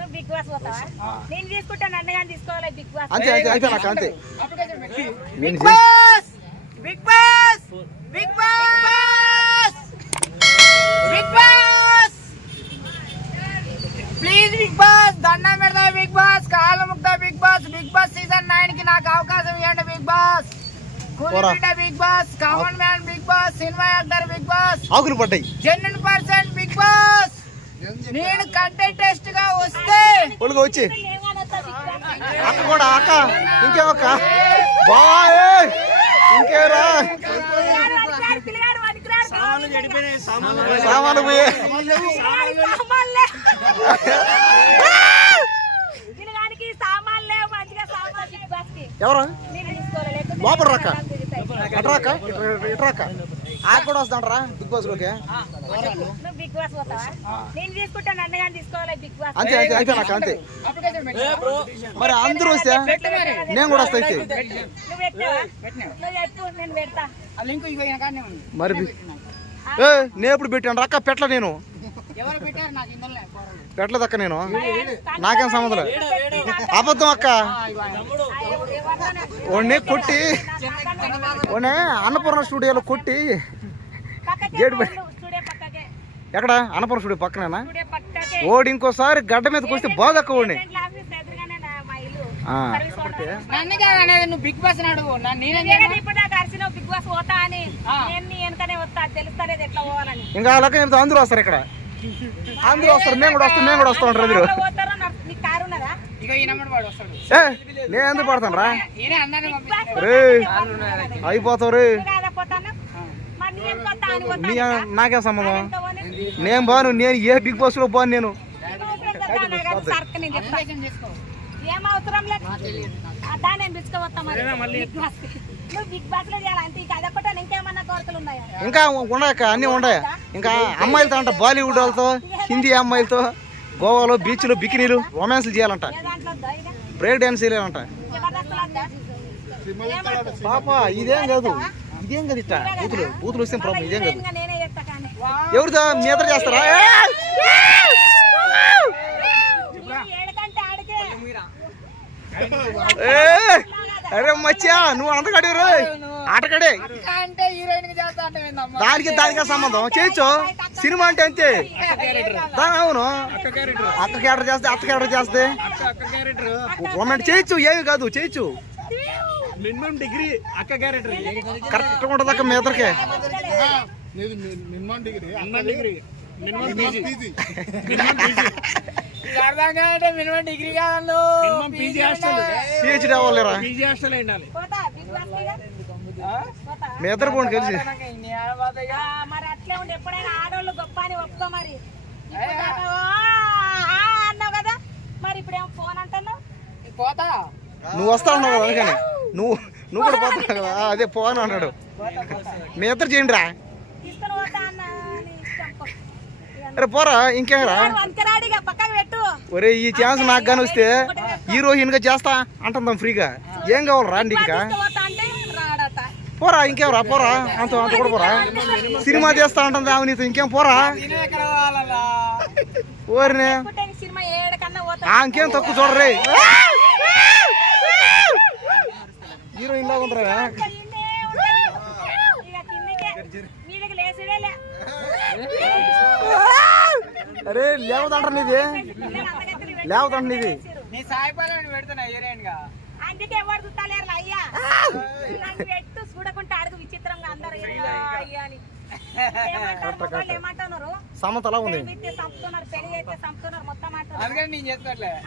నువ్వు big boss పోతావా? నేను తీసుకుంటాను, అన్నగాని తీసుకోవాలి బిగ్ బాస్. అంతే అంతే అంతే నాకు అంతే. Bigg Boss Bigg Boss Bigg Boss Bigg Boss please Bigg Boss దండం పెడతా బిగ్ బాస్ కాలు ముక్తా బిగ్ బాస్ సీజన్ 9 కి నాకు అవకాశం ఇవ్వండి Bigg Boss. Bigg Boss common man Bigg Boss cinema actor Bigg Boss ఆకులు పడ్డాయి జెన్యున్ పర్సన్ బిగ్ బాస్. నేను కంటెంటెస్ట్ గా వస్తే ఒళ్ళుగా వచ్చి అక్క కూడా అక్క ఇంకేమక్క బాయ్ ఇంకేరా సామాన్లు పోయే ఎవరు లోపల రాక అట్రాక ఇట్రాక ఆకు కూడా వస్తాంట్రా బిగ్ బాస్ లోకి. బిగ్ బాస్ పోతావా? నేను తీసుకుంటాను, అన్నగాని తీసుకోవాలి బిగ్ బాస్. అంతే అంతే అంతే నాకు అంతే. మరి అందరూ వస్తే నేను కూడా వస్తా అయితే. నువ్వు పెట్టావా? నువ్వు చెప్పు, నేను పెడతా. మరి నేను ఎప్పుడు పెట్టాను అక్క పెట్టలే నేను పెట్టలేదు అక్క నేను నాకేం సంబంధం అబద్ధం అక్క. వాడిని కొట్టి వాడిని అన్నపూర్ణ స్టూడియోలో కొట్టి గేట్ ఎక్కడ అన్నపూర్ణ స్టూడియో పక్కనేనా ఓడి ఇంకోసారి గడ్డ మీదకి వస్తే బాధ అక్క వాడిని. బిగ్ బాస్ ఇంకా అలాగే చెప్తే అందరూ వస్తారు ఇక్కడ అందరూ వస్తారు మేము కూడా వస్తాం ఉంటారు అందరూ. నేను ఎందుకు పడతాను రా రే అయిపోతావు రే నాకేం సంబంధం నేను బాను నేను ఏ బిగ్ బాస్ లో బాను నేను ఏమవసరం లేదు దాన్ని పిలుచుకోవస్తా ఇంకేమన్నా కోరికలు ఉన్నాయా? ఇంకా ఉన్నాయక్క అన్ని ఉన్నాయా ఇంకా అమ్మాయిలతో అంట బాలీవుడ్ వాళ్ళతో హిందీ అమ్మాయిలతో గోవాలో బీచ్లో బికినీలు రొమాన్స్లు చేయాలంట బ్రేక్ డాన్స్ చేయాలంట. పాప ఇదేం కాదు ఇట్ట బూతులు వస్తే ప్రాబ్లం ఇదేం కాదు. ఎవరితో మీ ఇద్దరు చేస్తారా? అరే మచ్చా నువ్వు అంతకడే రే ఆటకడే దానికి సంబంధం చేయొచ్చు సినిమా అంటే అంతే. అవును అక్క క్యారెక్టర్ చేస్తే రొమాంటిక్ చేయొచ్చు ఏమి కాదు చేయొచ్చు. మినిమం డిగ్రీ అక్క క్యారెక్టర్ కరెక్ట్ ఉంటుంది అక్క మీ ఇద్దరికే. మినిమం డిగ్రీ కాదు పిహెచ్డీ అవ్వాలిరా మీ ఇద్దరు పోండి కలిసి. మరి అట్లే ఉండి ఎప్పుడైనా ఆడవాళ్ళు గొప్ప అని ఒప్పుకో. మరి అన్నావు కదా, మరి ఇప్పుడేమో ఫోన్ అంటున్నావు. పోతా నువ్వు వస్తా ఉన్నావు కదా అందుకని నువ్వు కూడా పోతున్నావు కదా అదే ఫోన్ అన్నాడు. మీ ఇద్దరు చేయండి రా. తీసుకొని పోతా అన్న అరే పోరా ఇంకేరా ఒరే ఈ ఛాన్స్ నాకు కానీ వస్తే హీరోయిన్ గా చేస్తా అంటుందాం ఫ్రీగా. ఏం కావాలి రండి ఇంకా పోరా ఇంకేవరా పోరా అంత కూడా పోరా సినిమా చేస్తా ఉంటుంది ఆమె నీతో ఇంకేం పోరా ఓరినే ఇంకేం తక్కువ చూడరే హీరోయిన్ లాగా ఉంటారా. అరే లేవదంటారు నీది అందుకే ఎవరు చూస్తలేరు అయ్యా పెట్టు చూడకుంటే అడుగు విచిత్రంగా అందరు అయ్యా అని ఏమంటున్నారు. సమతలా ఉంది చంపుతున్నారు పెళ్లి అయితే చంపుతున్నారు మొత్తం అంటారు.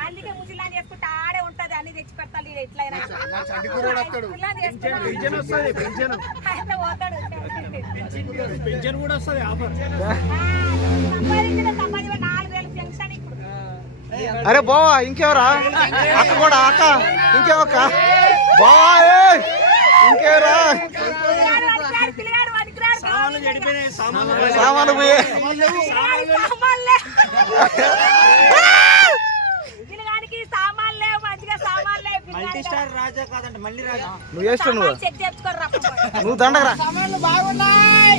అందుకే ముసిలాన్ని చేసుకుంటే ఆడే ఉంటది అన్ని తెచ్చి పెడతారు ఎట్లయినా పోతాడు సంపాదించిన 4,000 పెన్షన్ ఇప్పుడు. అరే బావా ఇంకెవరా అక్క కూడా అక్క ఇంకేమక్క బాయ్ ఇంకెవరా సామాన్లు పోయే నువ్వు వేస్తా నువ్వు దండగరా బాగున్నాయి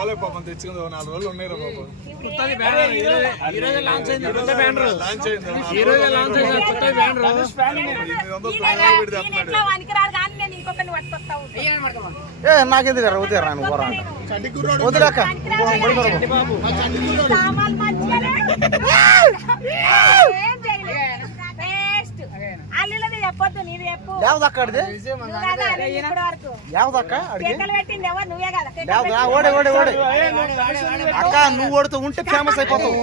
కాలే పాపం తెచ్చుకుంది 4 రోజులు ఉన్నాయి రా పాపం. కొత్తది బ్యానర్ ఈ రోజు లాంచ్ అయింది. కొత్త బ్యానర్ లాంచ్ అయింది. ఈ రోజు లాంచ్ అయింది. కొత్త బ్యానర్ 800 ప్రాణాలు పెట్టి తెస్తున్నాడు. ఇంట్లో వనికిరారు కానీ నేను ఇంకొకరిని పట్టుకొస్తా ఉంటాను. ఏ నాకెందుకు వదిలేరా నువ్వు పోరా వదిలేక సామాన్లు మంచిగానే ఏం చేయలేదు. వేస్ట్. అల్లులది చెప్పొద్దు, నీది చెప్పు. లేవదక్కడిది నువ్వు కదా అల్లుడు ఇప్పటి వరకు లేవదక్క అడిగి కేకలు పెట్టింది ఎవరు? నువ్వే కదా కేకలు లేవదా ఓడే ఓడే ఓడే అక్క నువ్వు ఓడుతూ ఉంటే ఫేమస్ అయిపోతావు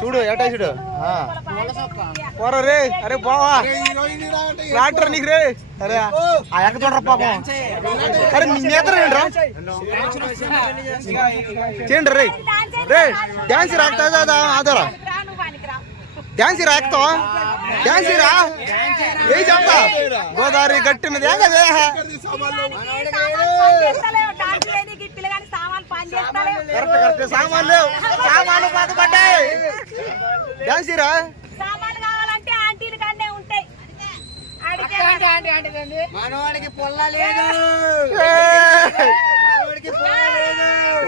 చూడు ఎటా చూడు పోరా రే అరే బావా ట్రాక్టర్ నీకు రే అరే ఆ ఎక్క చూడరా పాపం అరే నీ నేతలు ఏంట్రా చేయండి రే రే డ్యాన్స్ రాక్తా ఆదరా నువ్వు పనికిరా. డ్యాన్స్ రాక్తావా డ్యాన్స్ రా ఏ చెప్తా గోదావరి గట్టి మీద సామాన్లు పని చేస్తలేవు. డాన్స్ చేయనీకి ఈ పిల్లగాని సామాన్లు పని చేస్తలేవు. కరెక్ట్ కరెక్ట్ సామాన్లు సామాన్లు పాత పడ్డాయి డ్యాన్స్ రా సామాన్లు కావాలంటే ఆంటీలు కన్నే ఉంటాయి. అడిగే మనవాడికి పొల్ల లేదు,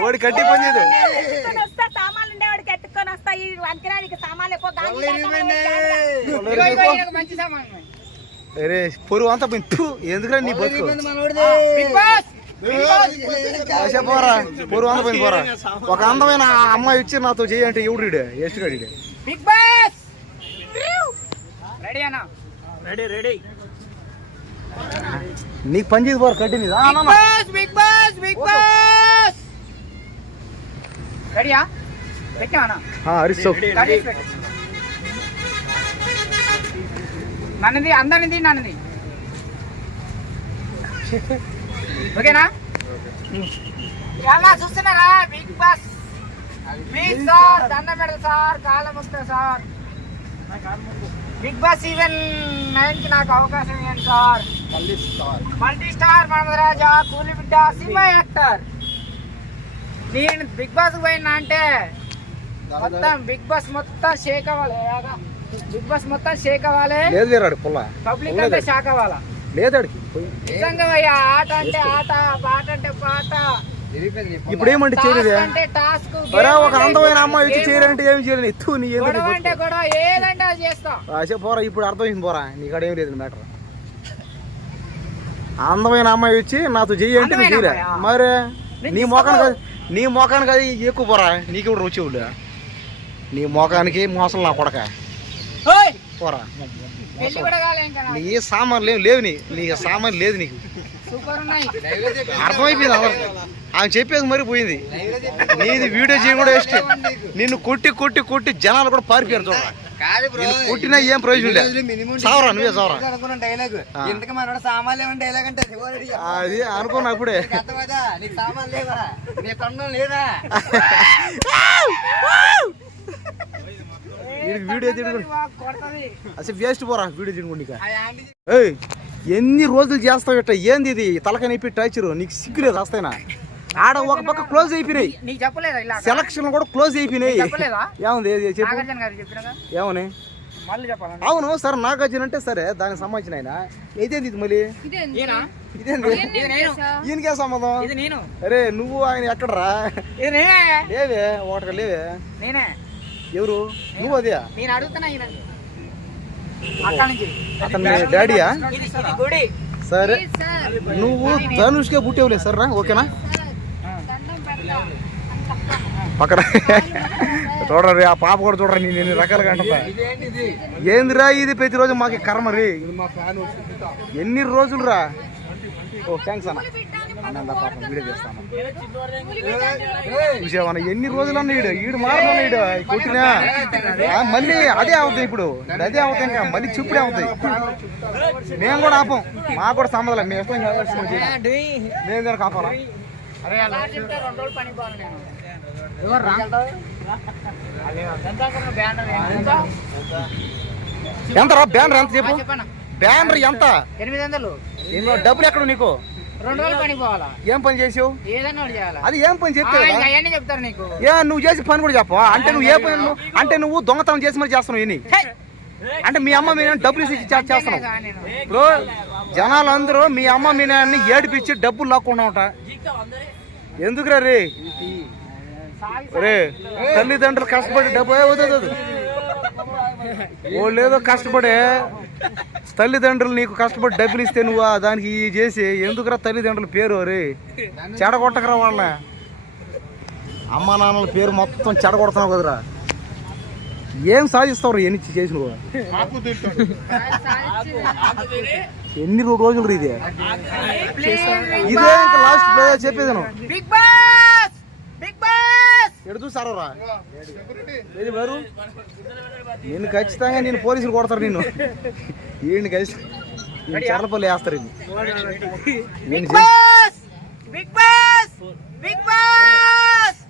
ఓడి కట్టి పని చేయదు ఎత్తుకొని వస్తా, సామాన్లు ఉండేవాడికి ఎత్తుకొని వస్తా. ఈ వంకిరానికి సామాన్లు ఎక్కువ మంచి సామాన్. అరే పొరుగు అంతా పోయింది తు, ఎందుకురా నీ బతుకు పోరా పొరుగు అంతా పోయింది పోరా. ఒక అందమైన అమ్మాయి ఇచ్చి నాతో చేయంటే ఎవడు ఎస్టుగాడి బిగ్ బాస్ రెడీ అన్నా? రెడీ నీకు పని చేసి పోరా కట్టి మీద బిగ్ బాస్ బిగ్ బాస్ రెడీయా? పెట్టావా? హరీష్ నన్నది అందరిది నన్నది ఓకేనా? ఎలా చూస్తున్నారా బిగ్ బాస్? ప్లీజ్ సార్ దండం పెడతా సార్, కాళ్ళ ముక్తా సార్. బిగ్ బాస్ సీజన్ 9 కి నాకు అవకాశం ఇవ్వండి సార్. మల్టీ స్టార్ మనమరాజా, కూలి బిడ్డ, సినిమా యాక్టర్. నేను బిగ్ బాస్ పోయినా అంటే మొత్తం బిగ్ బాస్ మొత్తం షేక్ అవ్వాలి. బిగ్ బాస్ మొత్తం షేక్ అవ్వాలి. లేదు వేరాడు పుల్ల పబ్లిక్ అంతా షాక్ అవ్వాలా. లేదాడికి నిజంగా భయ్యా, ఆట అంటే ఆట, పాట అంటే పాట. ఇప్పుడు ఏమంటే చేయలేదే అంటే టాస్క్, అరే ఒక అందమైన అమ్మాయి వచ్చి చేయరంటే ఏమి చేయలేదు ఎత్తు నీ గొడవ అంటే గొడవ, ఏదంటే అది చేస్తాం. ఎందుకు పోరా ఇప్పుడు అర్థమైంది పోరా నీకాడ ఏం లేదు మ్యాటర్. అందమైన అమ్మాయి వచ్చి నాతో చెయ్యి అంటే నువ్వు చేయలే మరి నీ మోకానికి అది ఎక్కువ పోరా. నీకు ఇప్పుడు వచ్చేవులే నీ మోకానికి మోసం నా కొడక పోరా. పెళ్లి కూడా కాలే ఇంకా నాకు. నీ సామాన్లు ఏమి లేవు నీకు సామాన్లు లేదు నీకు సూపర్ ఉన్నాయి. అర్థమైపోయింది అందరికి ఆమె చెప్పేది మరి పోయింది. నీది వీడియో చేయ కూడా వేస్ట్. నిన్ను కొట్టి కొట్టి కొట్టి జనాలు కూడా పారిపోయారు చూడరా. కొట్టినా ఏం ప్రయోజనం లేదు. సావరా నువ్వే సావరా అది అనుకున్నా అప్పుడే. వీడియో కొడతది. అసలు వేస్ట్ పోరా వీడియో తినుకోండి. ఎన్ని రోజులు చేస్తావు ఇట్ట ఏంది ఇది తలక నొప్పి టార్చరు నీకు సిగ్గులేదు వస్తాయినా. ఆడ ఒక పక్క క్లోజ్ అయిపోయినాయి, నీకు చెప్పలేదా ఇలా? సెలక్షన్ కూడా క్లోజ్ అయిపోయినాయి. చెప్పలేదా? ఏముంది చెప్పు నాగార్జున గారు చెప్పినాగా. ఏమని? మళ్ళీ చెప్పాలండి. అవును సరే నాగార్జున అంటే సరే దానికి సంబంధించిన ఆయన ఇదేంది ఇది మళ్ళీ ఇదేంది ఈయనకే సంబంధం? ఇది నేను. అరే నువ్వు ఆయన ఎక్కడరా? ఇది నేనే. లేవే ఒకటి లేవే. నేనే. ఎవరు నువ్వు? అదే నేను అడుగుతున్నా ఈయన అక్కడి నుంచి. అతని డాడీయా? ఇది గుడి. సరే నువ్వు ధనుష్కే పుట్టేవులే సరే ఓకేనా? పక్కన చూడరా ఆ పాప కూడా చూడరా నేను ఎన్ని రకాలుగా అంటుందా. ఏందిరా ఇది ప్రతిరోజు మాకు కర్మ రే. ఎన్ని రోజులు రా. ఓ థ్యాంక్స్ అన్న పాపం వీడియో చేస్తాను చూసావన్న ఎన్ని రోజులు అన్న ఈడు మారుతున్నా ఈడు కొట్టినా మళ్ళీ అదే అవుతాయి. ఇప్పుడు అదే అవుతాయి ఇంకా మళ్ళీ చూపుడే అవుతాయి. మేము కూడా ఆపం, మాకు కూడా సంబంధం లేదు. మేము ఇష్టం మేము కనుక ఆపాలా? ఎంతరా బ్యానర్ ఎంత చెప్పు? బ్యానర్ ఎంత? 800. డబ్బులు ఎక్కడ నీకు? 2 రోజులు పని పోవాలా? ఏం పని చేసావు? ఏదన్నా చేయాలి. అది ఏం పని చెప్తే అవన్నీ చెప్తారు నీకు. నువ్వు చేసి పని కూడా చెప్పవా? అంటే నువ్వు ఏ పని అంటే నువ్వు దొంగతనం చేసి మరి చేస్తున్నావు ఇన్ని అంటే మీ అమ్మ మీ డబ్బులు ఇచ్చి చేస్తున్నావు. ఇప్పుడు జనాలు అందరూ మీ అమ్మ మీ నాన్ని ఏడిపించి డబ్బులు లాక్కుండా ఉంటా ఎందుకురా రే రే తల్లిదండ్రులు కష్టపడి డబ్బు వాళ్ళు ఏదో కష్టపడే తల్లిదండ్రులు నీకు కష్టపడి డబ్బులు ఇస్తే నువ్వు దానికి చేసి ఎందుకురా తల్లిదండ్రుల పేరు రే చెడగొట్టకరా వాళ్ళ అమ్మా నాన్నల పేరు మొత్తం చెడగొడుతున్నావు కదరా. ఏం సాధిస్తావు ఎన్ని చేసి నువ్వు ఎన్ని రోజులు ఇదే ఇదే ఇంకా లాస్ట్ ప్లే చెప్పేది నువ్వు బిగ్ బాస్ బిగ్ బాస్ ఎడు చూసారా నేను ఖచ్చితంగా నేను పోలీసులు కొడతారు నిన్ను ఈయన్ని కలిసి చెర్లపల్లి వేస్తారు Bigg Boss Bigg Boss Bigg Boss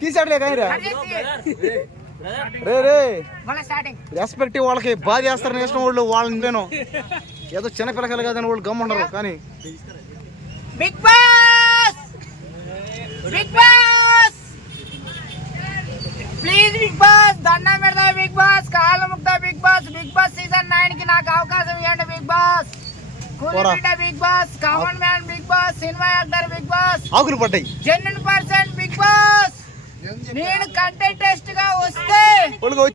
తీసాడులే కానీ రే రే మళ్ళీ స్టార్టింగ్ రెస్పెక్టివ్ వాళ్ళకి బాధ చేస్తారని ఇష్టం వాళ్ళు వాళ్ళని నేను ఏదో చిన్నపిల్లకాయలు కాదని వాళ్ళు గమ్ముండరు కానీ Bigg Boss Bigg Boss please Bigg Boss దండం పెడతా బిగ్ బాస్ కాలు ముక్తా బిగ్ బాస్ సీజన్ 9 కి నాకు అవకాశం ఇవ్వండి బిగ్ బాస్ కూలిబిడ్డ Bigg Boss common man Bigg Boss cinema actor Bigg Boss ఆకులు పడ్డాయి జెన్యున్ పర్సన్ బిగ్ బాస్ నేను కంటెంటెస్ట్ గా వస్తే వాళ్ళు